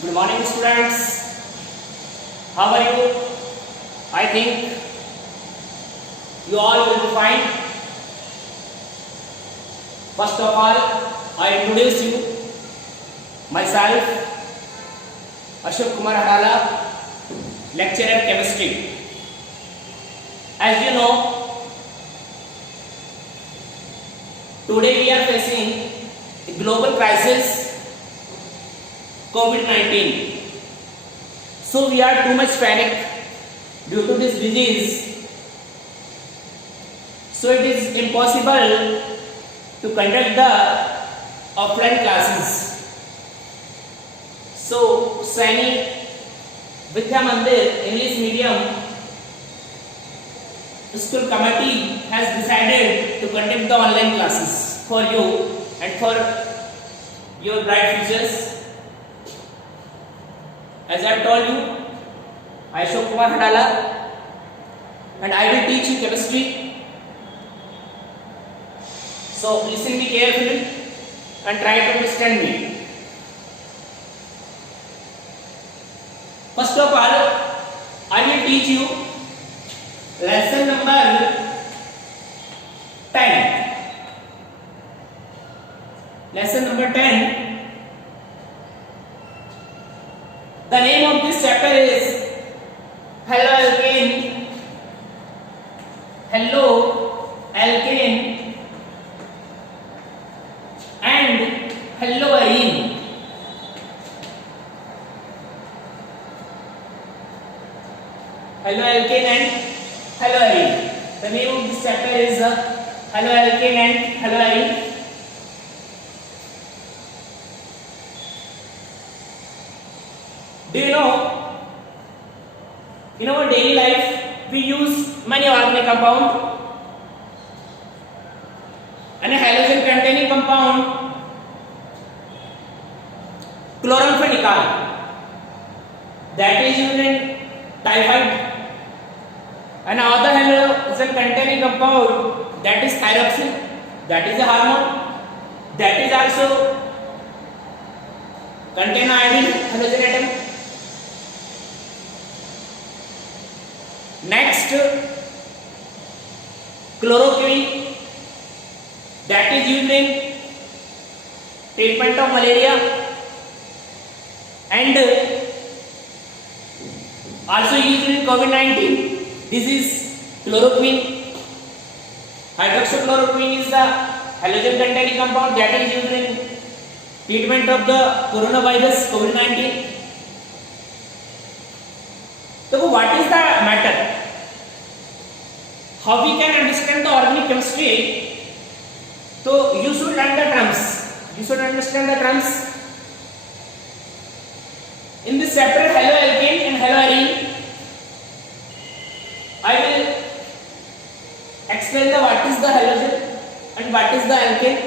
Good morning, students. How are you? I think you all will be fine. First of all, I introduce you myself, Ashok Kumar Hadala, lecturer chemistry. As you know, today we are facing a global crisis, COVID-19. So we are too much panic due to this disease. So it is impossible to conduct the offline classes. So Sainik Vidya Mandir English medium school committee has decided to conduct the online classes for you and for your bright futures. As I have told you, I am Ashok Kumar Hadala and I will teach you chemistry. So listen me carefully and try to understand me. First of all, I will teach you lesson number 10. Lesson number 10. The name of this chapter is Haloalkane, Haloalkane and Haloarine. Haloalkane and Haloarine. The name of this chapter is Haloalkane and Haloarine. Do you know, in our daily life, we use many organic compounds and a halogen containing compound, chloramphenicol, that is used in typhoid, and other halogen containing compound, that is thyroxine, that is a hormone, that is also contain iodine halogen atom. Next, chloroquine, that is used in treatment of malaria and also used in COVID-19 disease. Chloroquine, hydroxychloroquine is the halogen containing compound that is used in treatment of the coronavirus COVID-19. So what is the matter? How we can understand the organic chemistry? So you should learn the terms. You should understand the terms. In this chapter, haloalkane and haloarine, I will explain the what is the halogen and what is the alkane,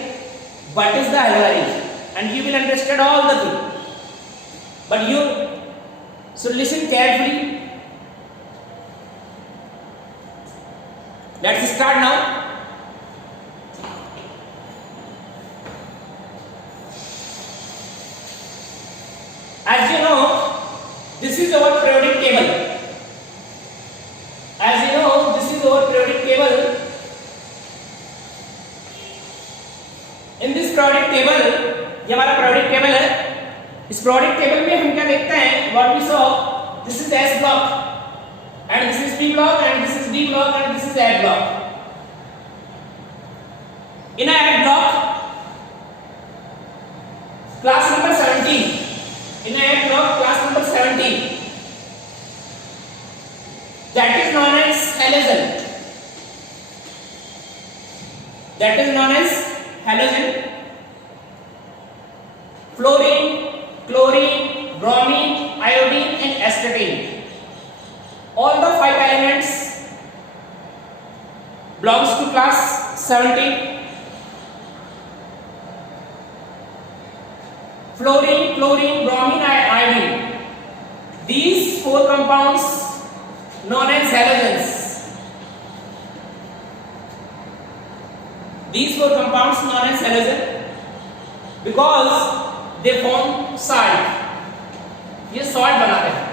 what is the haloarine, and you will understand all the things. But you should listen carefully. Let's start now. As you know, this is our periodic table. As you know, this is our periodic table. In this periodic table, ये हमारा periodic table है. इस periodic table में हम क्या देखते हैं? What we saw, this is S block. And this is P block, and this is D block, and this is A block. In a A block, class number 17. In a A block, class number 17. That is known as halogen. That is known as halogen. Fluorine, chlorine, bromine, iodine, and astatine. All the 5 elements belongs to class 17. Fluorine, chlorine, bromine, iodine. These 4 compounds known as halogens. These 4 compounds known as halogen because they form salt. ये salt बनाते हैं।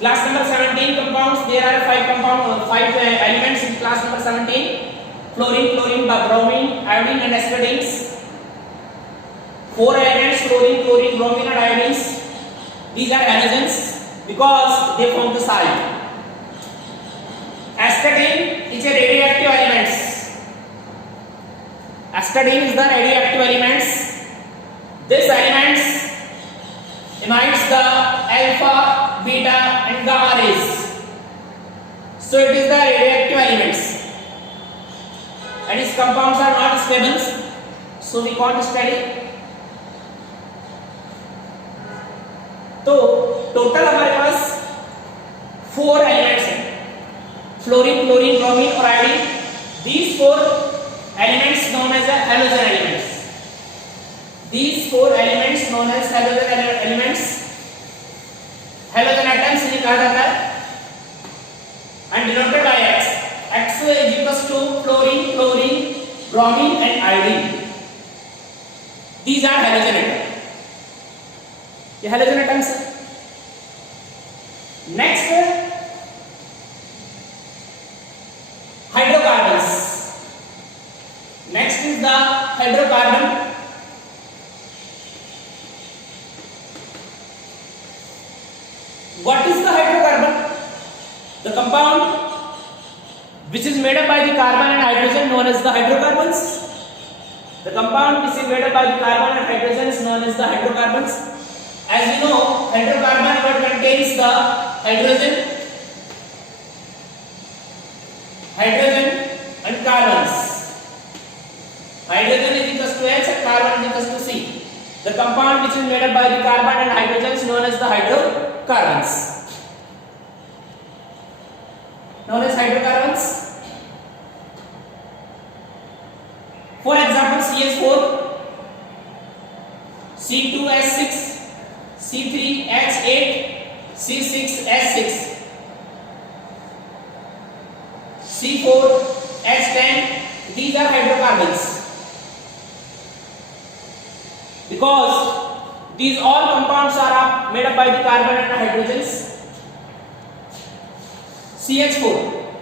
Class number 17 compounds. There are five elements in class number 17: fluorine, chlorine, bromine, iodine, and acidines. 4 elements: fluorine, chlorine, bromine, and iodines. These are halogens because they form the site. Astatine is a radioactive elements. Astatine is the radioactive elements. This elements emits the alpha, beta, and gamma rays. So it is the radioactive elements, and its compounds are not stable, so we can't study. तो total हमारे पास 4 elements हैं: fluorine, chlorine, bromine और iodine. These 4 elements known as the halogen elements. These 4 elements known as halogen elements. Halogen atoms इन्हें कहा जाता है and denoted by X. X is equals to fluorine, chlorine, bromine and iodine. These are halogen atoms. ये halogen atoms है. Next, hydrocarbons. Next is the hydrocarbon. What is the hydrocarbon? The compound which is made up by the carbon and hydrogen known as the hydrocarbons. The compound which is made up by the carbon and hydrogen is known as the hydrocarbons. As you know, hydrocarbon what contains the hydrogen and carbons. Hydrogen is equals to H and carbon is equals to C. The compound which is made up by the carbon and hydrogen is known as the hydrocarbons. Known as hydrocarbons. For example, CH4, C2H6, C3H8, C6H6, C4H10. These are hydrocarbons because these all compounds are made up by the carbon and hydrogens. CH4.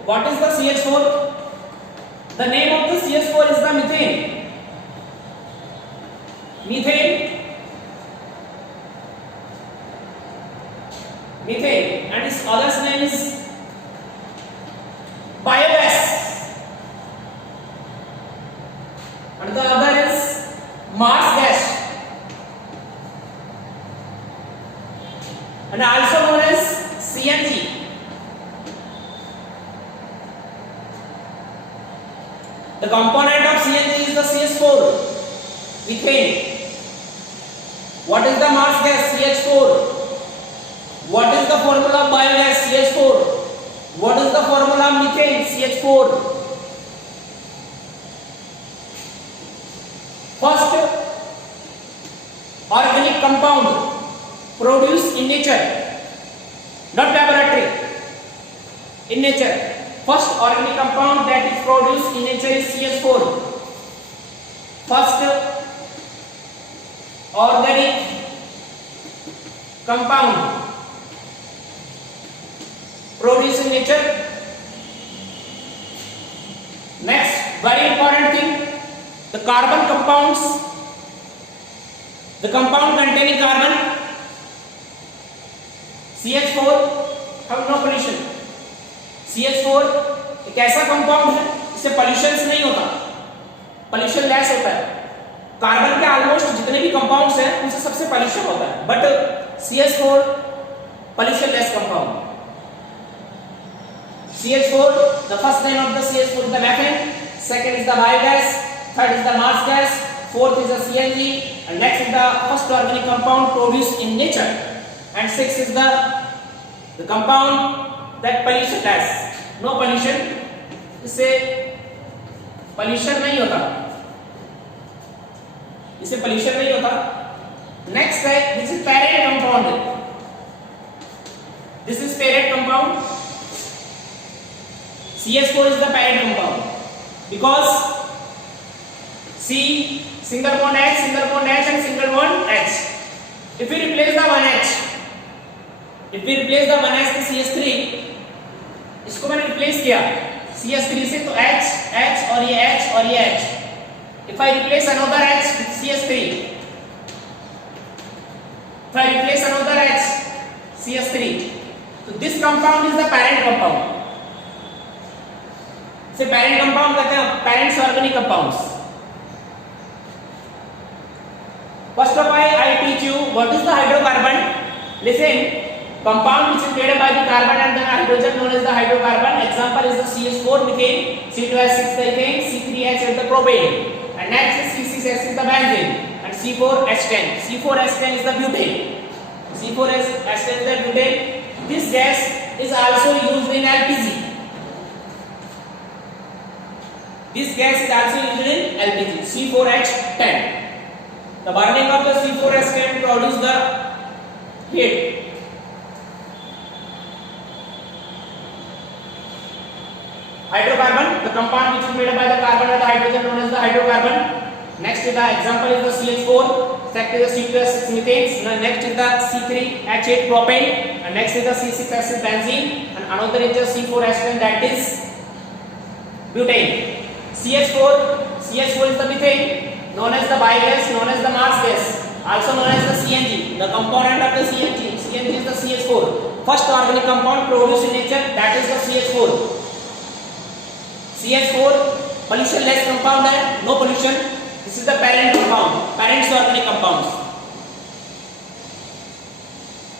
What is the CH4? The name of the CH4 is the methane. Methane, and its other's name is biogas, and the other is Mars gas, and also known as CNG. The component of CNG is the CH4, methane. What is the Mars gas? CH4. What is the formula of biogas? CH4. What is the formula of methane? CH4. First organic compound produced in nature, not laboratory, in nature. First organic compound that is produced in nature is CH4. First organic compound produced in nature. Next, very important thing, the carbon compounds, the compound containing carbon, CH4 have no pollution. CH4 एक ऐसा compound है इससे pollution नहीं होता, pollution less होता है. Carbon के almost जितने भी कंपाउंड्स हैं उनसे सबसे पॉल्यूशन होता है, but CH4 pollution less compound. CH4, the first name of the CH4 is the methane, second is the biogas, third is the Mars gas, fourth is the CNG, and next is the first organic compound produced in nature, and sixth is the compound that pollution less, no pollution, इससे pollution नहीं होता, इससे pollution नहीं होता. Next है, this is parent compound. This is parent compound. CH4 is the parent compound because C single bond H and single bond H. If we replace the 1H, if we replace the 1H to CH3, इसको मैंने replace किया CH3 से, तो H H और ये H और ये H. If I replace another H with CH3, if I replace another H CH3, so this compound is the parent compound. से parent compound कहते हैं parents organic compounds. First of all, I teach you what is the hydrocarbon. Listen, compound which is made by the carbon and the hydrogen known as the hydrocarbon. Example is the CH4 methane, C2H6 the ethane, C3H is the propane, and next is C6H is the benzene, and C4H10. C4H10 is the butane. C4H10 is the butane. This gas is also used in LPG. This gas is also used in LPG. C4H10. The burning of the C4H10 produce the heat. Hydrocarbon, the compound which is made by the carbon and the hydrogen known as the hydrocarbon. Next is the example is the CH4. Second is the C2H6 methane. Next is the C3H8 propane. And next is the C6H6 benzene. And another is the C4H10, that is butane. CH4 is the methane, known as the biogas, known as the Mars gas, also known as the CNG. The component of the CNG is the CH4. First organic compound produced in nature, that is the CH4. CH4 pollution less compound है, no pollution. This is the parent compound, parents organic compounds.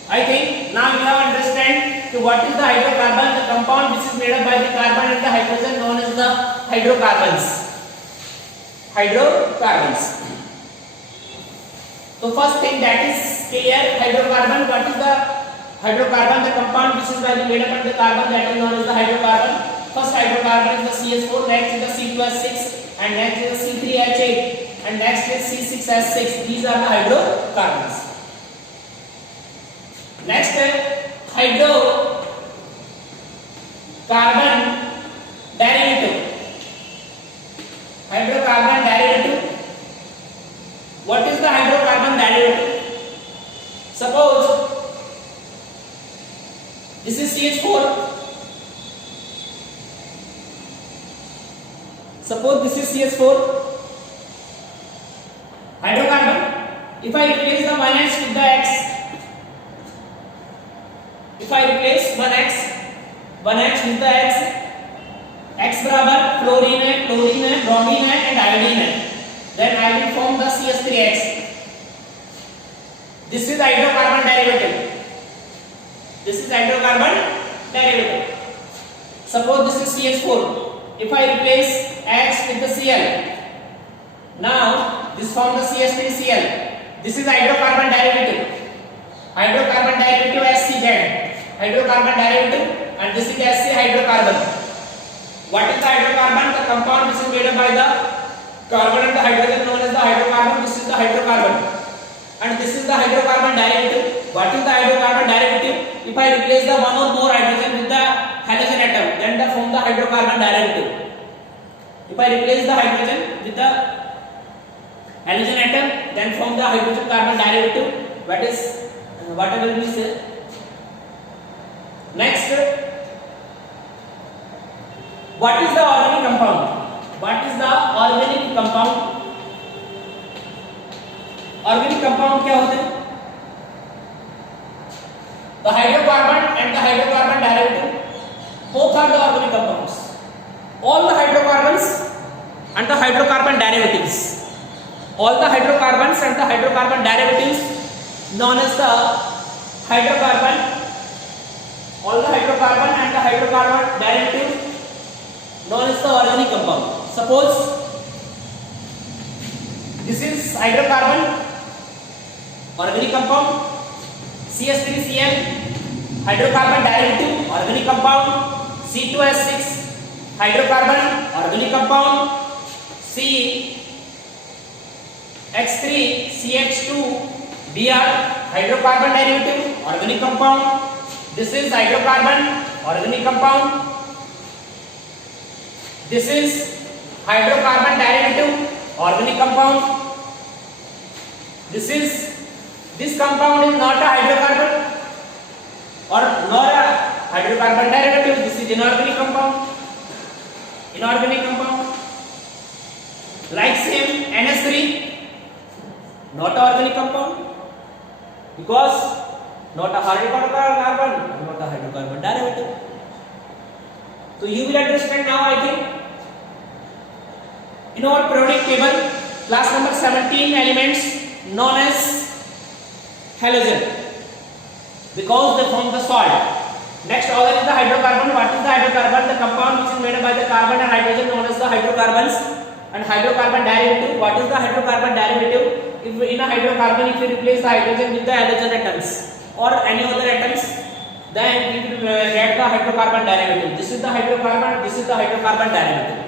I think now you have understand to what is the hydrocarbon, the compound which is made up by the carbon and the hydrogen known as the hydrocarbons. Hydrocarbons. So first thing that is clear, hydrocarbon. What is the hydrocarbon? The compound which is made up of the carbon, that is known as the hydrocarbon. First hydrocarbon is the CH4, next is the C2H6, and next is the C3H8, and next is C6H6. These are the hydrocarbons. Next, hydrocarbon derivative. Hydrocarbon derivative. What is the hydrocarbon derivative? Suppose this is CH4. Suppose this is CH4 hydrocarbon. If I replace the 1H with the X, if I replace 1H with the X बराबर fluorine है, bromine है and iodine है, then I will form the CH3X. This is hydrocarbon derivative. This is hydrocarbon derivative. Suppose this is CH4. If I replace X with the Cl, now this form the CH3Cl. This is hydrocarbon derivative. Hydrocarbon derivative SCZ. Hydrocarbon derivative, and this is SC hydrocarbon. What is the hydrocarbon? The compound which is made up by the carbon and the hydrogen known as the hydrocarbon. This is the hydrocarbon, and this is the hydrocarbon derivative. What is the hydrocarbon derivative? If I replace the one or more hydrogen with the halogen atom, then they form the hydrocarbon derivative. If I replace the hydrogen with the halogen atom, then form the hydrogen carbon derivative. Whatever we say. Next, what is the organic compound? What is the organic compound? Organic compound क्या होते हैं? The hydrocarbon and the hydrocarbon derivative, both are the organic compounds. All the hydrocarbons and the hydrocarbon derivatives, all the hydrocarbons and the hydrocarbon derivatives known as the hydrocarbon, all the hydrocarbon and the hydrocarbon derivative known as the organic compound. Suppose this is hydrocarbon, organic compound, CH3Cl, hydrocarbon derivative, organic compound, C2H6, hydrocarbon, organic compound, CH3CH2, Br, hydrocarbon derivative, organic compound. This is hydrocarbon, organic compound. This is hydrocarbon derivative, organic compound. This is This compound is not a hydrocarbon or nor a hydrocarbon derivative. This is inorganic compound. Inorganic compound. Like same NS3, not a organic compound because not a hydrocarbon, not a hydrocarbon derivative. So you will understand now, I think. In our periodic table, class number 17 elements known as halogen because they form the salt. Next order is the hydrocarbon. What is the hydrocarbon? The compound which is made up by the carbon and hydrogen known as the hydrocarbons. And hydrocarbon derivative. What is the hydrocarbon derivative? If in a hydrocarbon, if you replace the hydrogen with the halogen atoms or any other atoms, then we will get the hydrocarbon derivative. This is the hydrocarbon. This is the hydrocarbon derivative.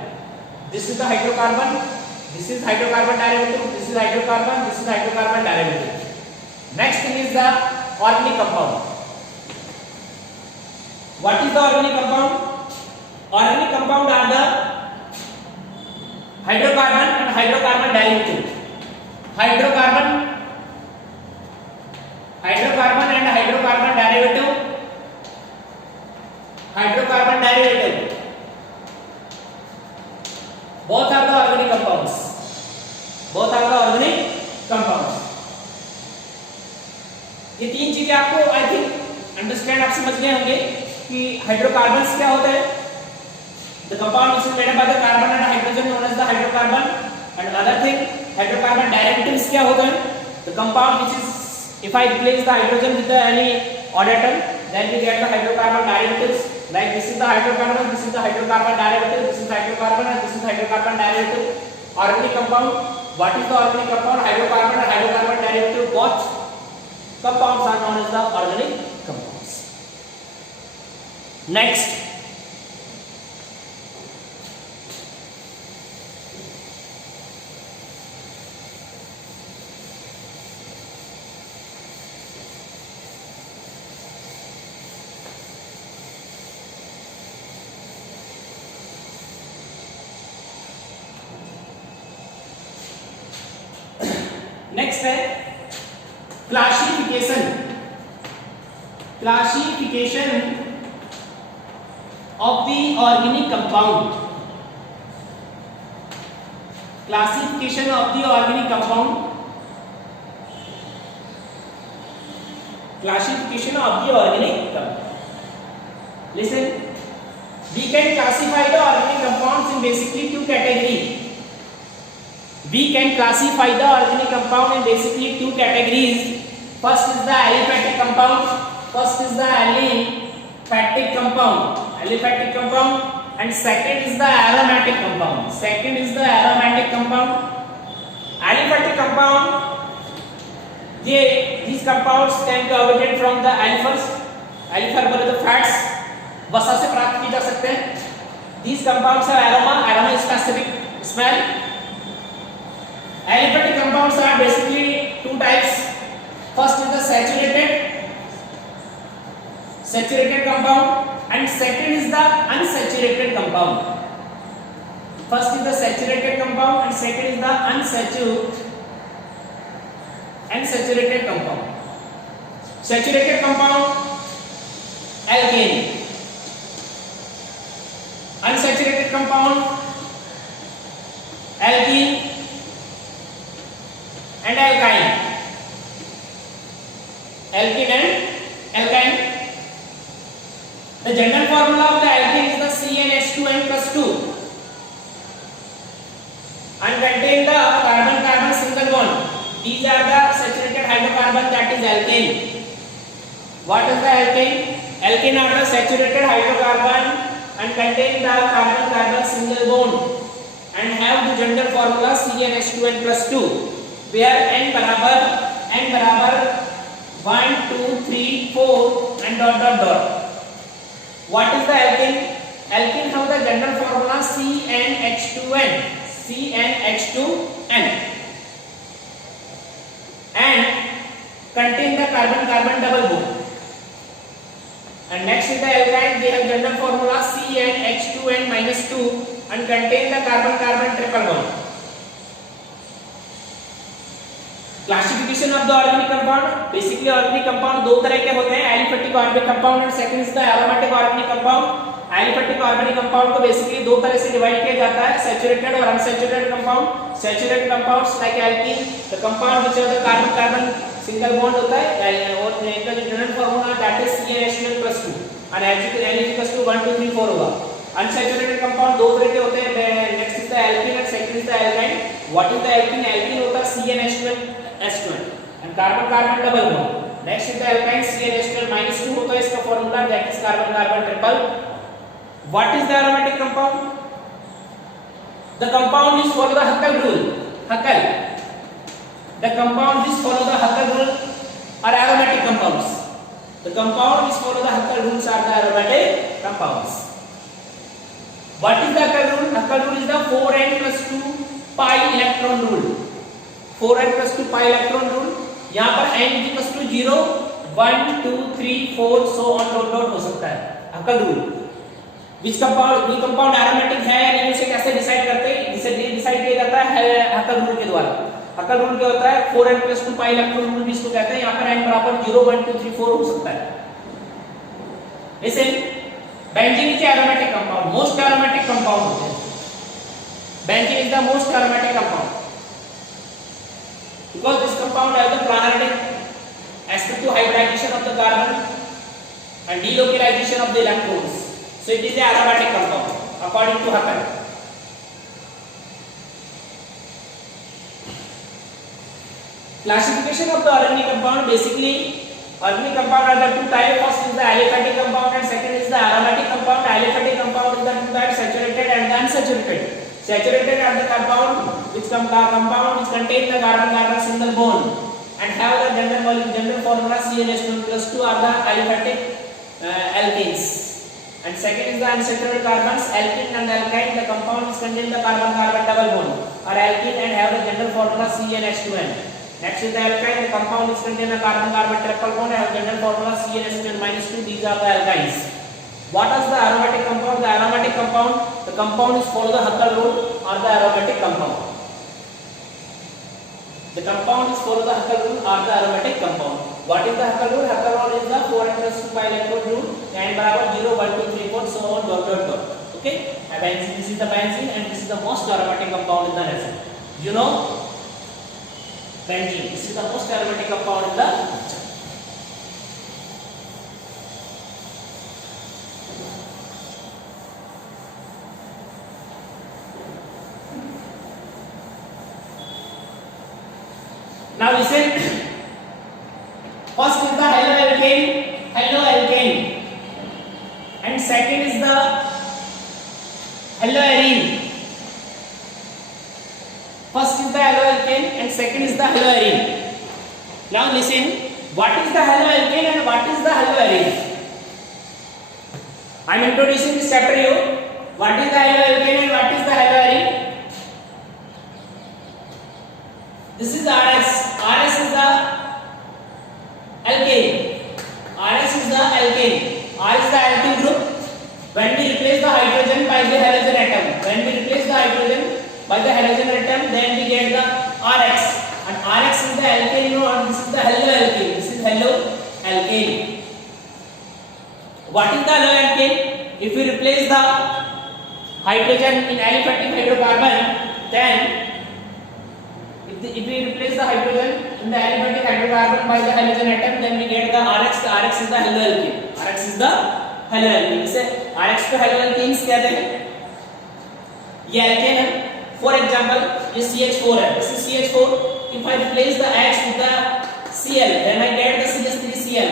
This is the hydrocarbon. This is hydrocarbon derivative. This is hydrocarbon. This is hydrocarbon derivative. Next thing is the organic compound. What is the organic compound? Organic compound are the hydrocarbon and hydrocarbon derivative. Hydrocarbon and hydrocarbon derivative. Hydrocarbon derivative. Both are the organic compounds. Both are the organic compounds. ये तीन चीजें आपको I think understand आप समझ गए होंगे कि hydrocarbons क्या होता है. The compound which is made up by the carbon and hydrogen known as the hydrocarbon. And other thing, hydrocarbon derivatives क्या होता है? The compound which is, if I replace the hydrogen with the any odd atom, then we get the hydrocarbon derivatives. Like this is the hydrocarbon, this is the hydrocarbon derivative, this is hydrocarbon and this is hydrocarbon derivative. Organic compound. What is the organic compound? Hydrocarbon and hydrocarbon derivative. Both compounds are known as the organic compounds. Next. Next है classification. Classification of the organic compound. Classification of the organic compound. Classification of the organic compound. Listen, we can classify the organic compounds in basically two categories. We can classify the organic compound in basically two categories. First is the aliphatic compound. First is the aliphatic compound. Aliphatic compound. And second is the aromatic compound. Second is the aromatic compound. Aliphatic compound. These compounds can be obtained from the alifers. Alifer बोले तो fats. वसा से प्राप्त की जा सकते हैं. These compounds have aroma. Aroma is specific smell. Aliphatic compounds are basically two types. First is the saturated compound and second is the unsaturated compound. First is the saturated compound and second is the unsaturated compound. Saturated compound, alkane. Unsaturated compound, alkene and alkyne. Alkene and alkyne. The general formula of the alkene is the CnH2n plus 2 and contain the carbon-carbon single bond. These are the saturated hydrocarbon, that is alkane. What is the alkane? Alkane are the saturated hydrocarbon and contain the carbon-carbon single bond and have the general formula CnH2n plus 2. where n बराबर 1 2 3 4 and dot dot dot. What is the alkene? Alkene have the general formula CnH2n. CnH2n and contain the carbon-carbon double bond. And next is the alkyne. They have general formula CnH2n minus 2 and contain the carbon-carbon triple bond. Classification of the organic compound, basically organic compound दो तरह के होते हैं, aliphatic organic compound and second is the aromatic organic compound. Aliphatic organic compound को basically दो तरह से divide किया जाता है, सैचुरेटेड और unsaturated compound. Saturated compounds like alkene, the compound which have the carbon carbon single bond होता है, और इनका जो general formula that is CnH2n+2 और Na=1 2 3 4 होगा। अनसैचुरेटेड कंपाउंड दो तरह के होते हैं, next is the alkene and second is the alkyne. What is the alkene? Alkene होता है CnH2n and carbon carbon double bond. Next is the alkyne CnH2n-2 होता है इसका formula, that is carbon carbon triple. What is the aromatic compound? The compound is follow the Huckel rule. Huckel. The compound is follow the Huckel rule are aromatic compounds. The compound is follow the Huckel rules are the aromatic compounds. What is the Huckel rule? Huckel rule is the 4n+2 pi electron rule. 4n+2 pi electron rule. यहाँ पर n=0 1 2 3 4 so on dot हो सकता है। Huckel rule which compound ये compound aromatic है या नहीं उसे कैसे डिसाइड करते हैं? इसे डिसाइड किया जाता है Huckel rule के द्वारा। Huckel rule क्या होता है? 4n+2 pi electron rule भी इसको कहते हैं। यहाँ पर n बराबर 0 1 2 3 4 हो सकता है। इसे बेंजीन के aromatic compound, most aromatic compound होते हैं। Benzene is the most aromatic compound because this compound has the planar aspect to hybridization of the carbon and delocalization of the electrons, so it is a aromatic compound according to Huckel. Classification of the organic compound, basically organic compound are the two types, first is the aliphatic compound and second is the aromatic compound. Aliphatic compound is the two types, saturated and unsaturated. Saturated are the compound which compound which contain the carbon carbon single bond and have the general formula CnH2n+2 are the aliphatic alkenes. And second is the unsaturated carbons, alkene and alkyne, the compound which contain the carbon carbon double bond are alkene and have the general formula CnH2n. Next is the alkyne, the compound which contain the carbon carbon triple bond have the general formula CnH2n-2. These are the alkynes. What is the aromatic compound? The aromatic compound, the compound is follow the Huckel rule or the aromatic compound. The compound is follow the Huckel rule or the aromatic compound. What is the Huckel rule? Huckel rule is the 4n+2 pi electron rule, and barabar 0 1 2 3 4 so on dot dot dot. Okay, benzene, this is the benzene and this is the most aromatic compound in the resin. You know, benzene, this is the most aromatic compound in the resin. Now listen, first is the haloalkane and second is the haloarine. First is the haloalkane and second is the haloarine. Now listen, what is the haloalkane and what is the haloarine? I am introducing this chapter here. What is the haloalkane and what is the haloarine? This is RS. RS is the alkane. RS is the alkane. R is the alkene group. When we replace the hydrogen by the halogen atom, then we get the RX. And RX is the alkane, you know, and this is the haloalkane. This is haloalkane. What is the haloalkane? If we replace the hydrogen in aliphatic hydrocarbon, then if we replace the hydrogen in the aliphatic hydrocarbon by the halogen atom, then we get the RX. The RX is the haloalkane. RX is the haloalkane. इसे RX को haloalkanes कहते हैं. ये alkane है. For example, ये CH4 है. This is CH4. If I replace the H with the Cl, then I get the CH3Cl.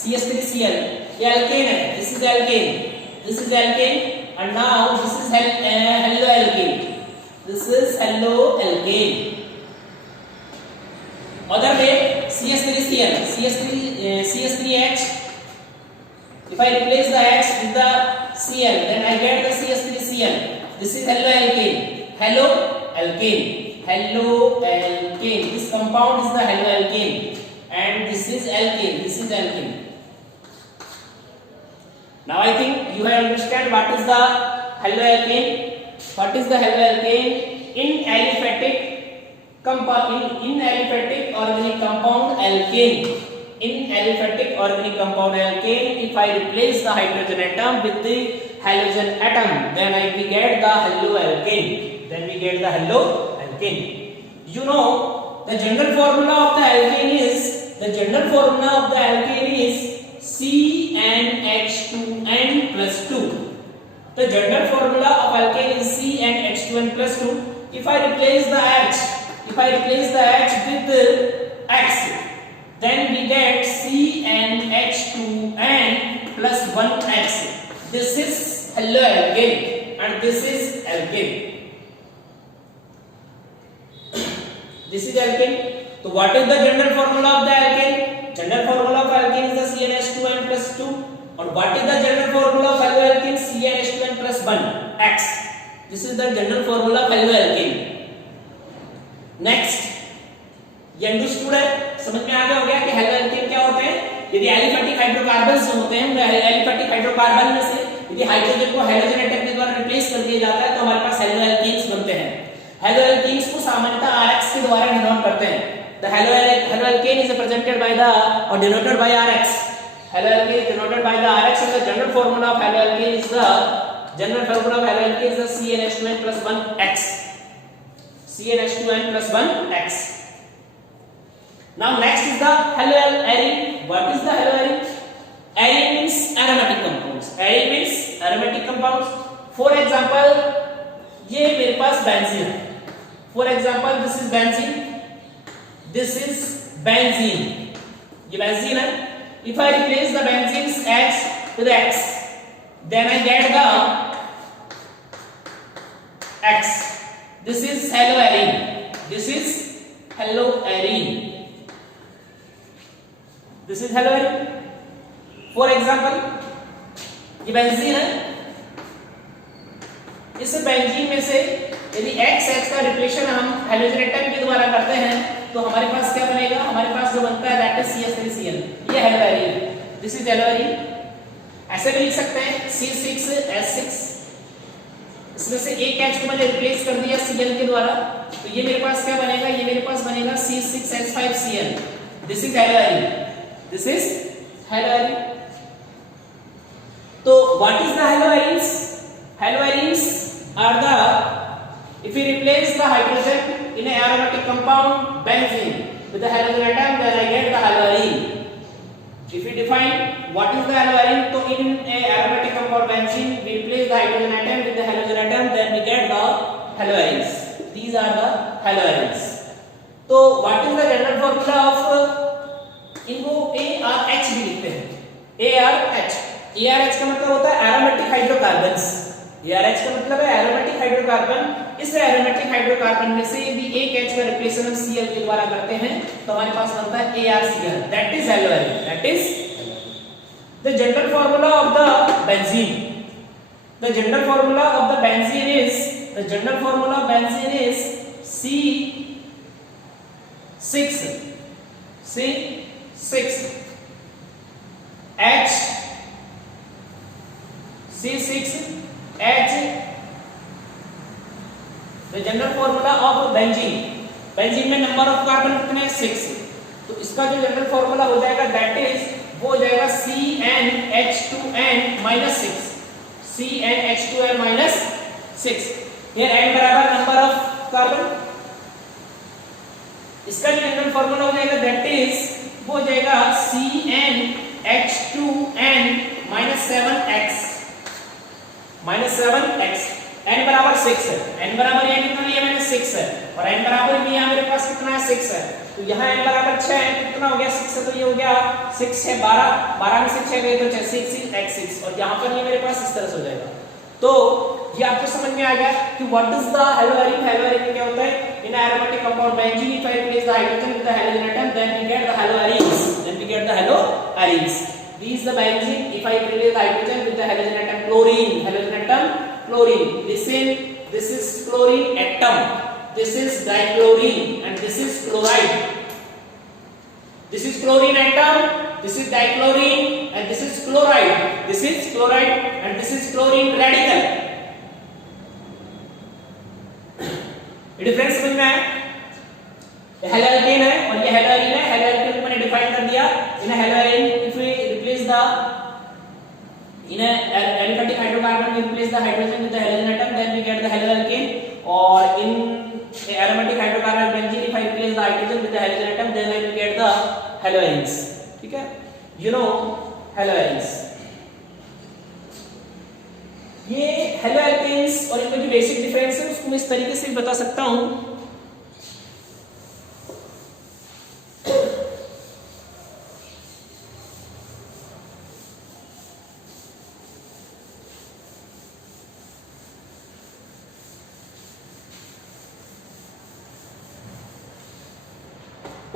CH3Cl. ये alkane है. This is alkane. This is alkane. And now this is haloalkane. This is haloalkane. Other way, CH3Cl, CH3H. If I replace the H with the Cl, then I get the CH3Cl. This is haloalkane. Haloalkane. This compound is the haloalkane, and this is alkane. This is alkane. Now I think you have understand what is the haloalkane. What is the haloalkane in aliphatic in aliphatic organic compound alkane. In aliphatic organic compound alkane, if I replace the hydrogen atom with the halogen atom, then we get the haloalkane. Then we get the haloalkane. You know, the general formula of the alkane is CnH2n plus 2. The general formula of alkane is CnH2n plus 2. If I replace the H with the X, then we get CnH2n plus 1X. This is haloalkane and this is alkane. This is alkane. So what is the general formula of the alkane? General formula of alkane is the CnH2n plus 2. And what is the general formula of haloalkane? CnH2n plus 1 X. This is the general formula of haloalkane. Next, ये understood है, समझ में आ गया हो गया कि haloalkane क्या होते हैं? यदि एलिफेटिक हाइड्रोकार्बन्स जो होते हैं, एलिफेटिक हाइड्रोकार्बन में से यदि हाइड्रोजन को हाइड्रोजन एटम के द्वारा रिप्लेस कर दिया जाता है तो हमारे पास haloalkanes बनते हैं. Haloalkanes को सामान्यतः RX के द्वारा डिनोट करते हैं. The haloalkane is represented by the or denoted by RX. Haloalkane is denoted by the RX, and the general formula of haloalkane is the CnH2n plus 1X. CnH2n plus 1X. Now next is the haloarine. What is the haloarine? Arine means aromatic compounds. Arine means aromatic compounds. For example, ये मेरे पास benzene है. For example, this is benzene. This is benzene. ये benzene है. If I replace the benzene's H with X, then I get the X. This is haloarine. This is haloarine. This is haloarine. For example, ये benzene है. इस benzene में से यदि XX का रिप्लेशन हम हैलोजन एटम के द्वारा करते हैं तो हमारे पास क्या बनेगा? हमारे पास जो बनता है दैट इज CH3Cl. ये haloarine. This is haloarine. ऐसे भी लिख सकते हैं C6H6. इसमें से एक H को मैंने रिप्लेस कर दिया Cl के द्वारा, तो ये मेरे पास क्या बनेगा? ये मेरे पास बनेगा C6H5Cl. This is haloarine. This is haloarine. So what is the haloarines? Haloarines are the, if we replace the hydrogen in an aromatic compound benzene with the halogen atom, then I get the haloarine. If we define what is the haloarine, so in a aromatic compound benzene we replace the hydrogen atom with the halogen atom, then we get the haloarines. These are the haloarines. So what is the general formula of इनको ARH भी लिखते हैं. ARH का मतलब होता है aromatic hydrocarbons. ARH का मतलब है एरोमेटिक हाइड्रोकार्बन. इस एरोमेटिक हाइड्रोकार्बन में से यदि एक H का रिप्लेसन हम Cl के द्वारा करते हैं तो हमारे पास बनता है ArCl. That is haloarine. That is the general formula of the benzene. The general formula of the benzene is C6H. The general formula of benzene में नंबर ऑफ कार्बन कितने हैं? 6. तो इसका जो जनरल फॉर्मूला हो जाएगा दैट इज वो हो जाएगा CnH2n minus 6. CnH2n minus 6. Here n बराबर नंबर ऑफ कार्बन. इसका जो जनरल फॉर्मूला हो जाएगा दैट इज वो हो जाएगा CnH2n minus 7x. n बराबर 6 है. n बराबर यहाँ कितना लिया मैंने? 6 है. और n बराबर भी यहाँ मेरे पास कितना है? 6 है. तो यहाँ n बराबर 6 है. कितना हो गया? 6 है. तो ये हो गया 6 6 12. 12 में से 6 गए तो 6x6. और यहाँ पर ये मेरे पास इस तरह से हो जाएगा. तो ये आपको समझ में आ गया कि what is the haloarine. haloarine में क्या होता है? इन aromatic compound benzene, if I replace the hydrogen with the halogen atom, then we get the haloarines. These the benzene. If I replace the hydrogen with the halogen atom, chlorine. This is chlorine atom. This is dichlorine and this is chloride. This is chlorine atom. This is dichlorine and this is chloride. This is chloride and this is chlorine radical. ये difference समझ में आया? Haloalkane है और ये हेलोएरिन है। Haloalkane को मैंने डिफाइन कर दिया। In haloarene if we replace the in a aliphatic hydrocarbon we replace the hydrogen with the halogen atom, then we get the haloalkane. Or in a aromatic hydrocarbon benzene, if I replace the hydrogen with the halogen atom, then I will get the haloarenes. ठीक है, you know haloarenes. ये haloalkanes और इनमें जो basic difference है उसको मैं इस तरीके से भी बता सकता हूँ।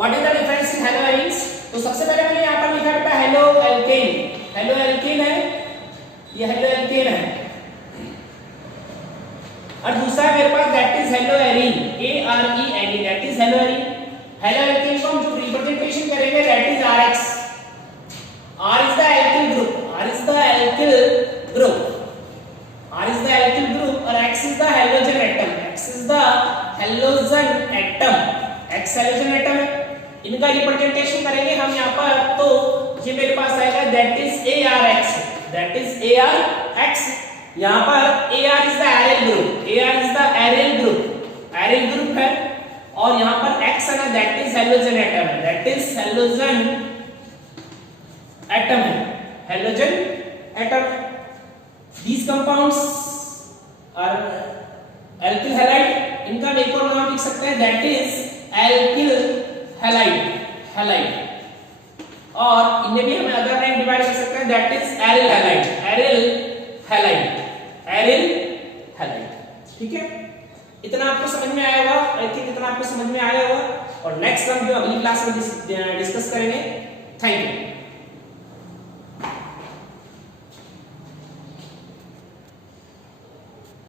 What is the difference in haloarenes? तो सबसे पहले मैंने यहाँ पर लिखा बेटा हेलोएल्केन। हेलोएल्केन है, ये हेलोएल्केन है। और दूसरा मेरे पास that is haloarene, ARENE, that is haloarene. Haloalkane को हम जो रिप्रेजेंटेशन करेंगे that is RX। R is the alkyl group, R is the alkyl group, R is the alkyl group और X is the halogen atom, X is the halogen atom, X halogen atom है। इनका representation करेंगे हम यहाँ पर, तो ये मेरे पास आएगा that is ARX, that is ARX। यहाँ पर AR is the aryl group, AR is the aryl group, aryl group है। और यहाँ पर X है ना, that is halogen atom, that is halogen atom है, halogen atom. These compounds are alkyl halide, इनका एक और नाम लिख सकते हैं that is alkyl halide, halide। और इन्हें भी हम अदर नेम डिवाइड कर सकते हैं that is aryl halide, aryl halide, aryl halide। ठीक है, इतना आपको समझ में आया होगा, आई थिंक इतना आपको समझ में आया होगा। और नेक्स्ट हम जो अगली क्लास में डिस्कस करेंगे। Thank you.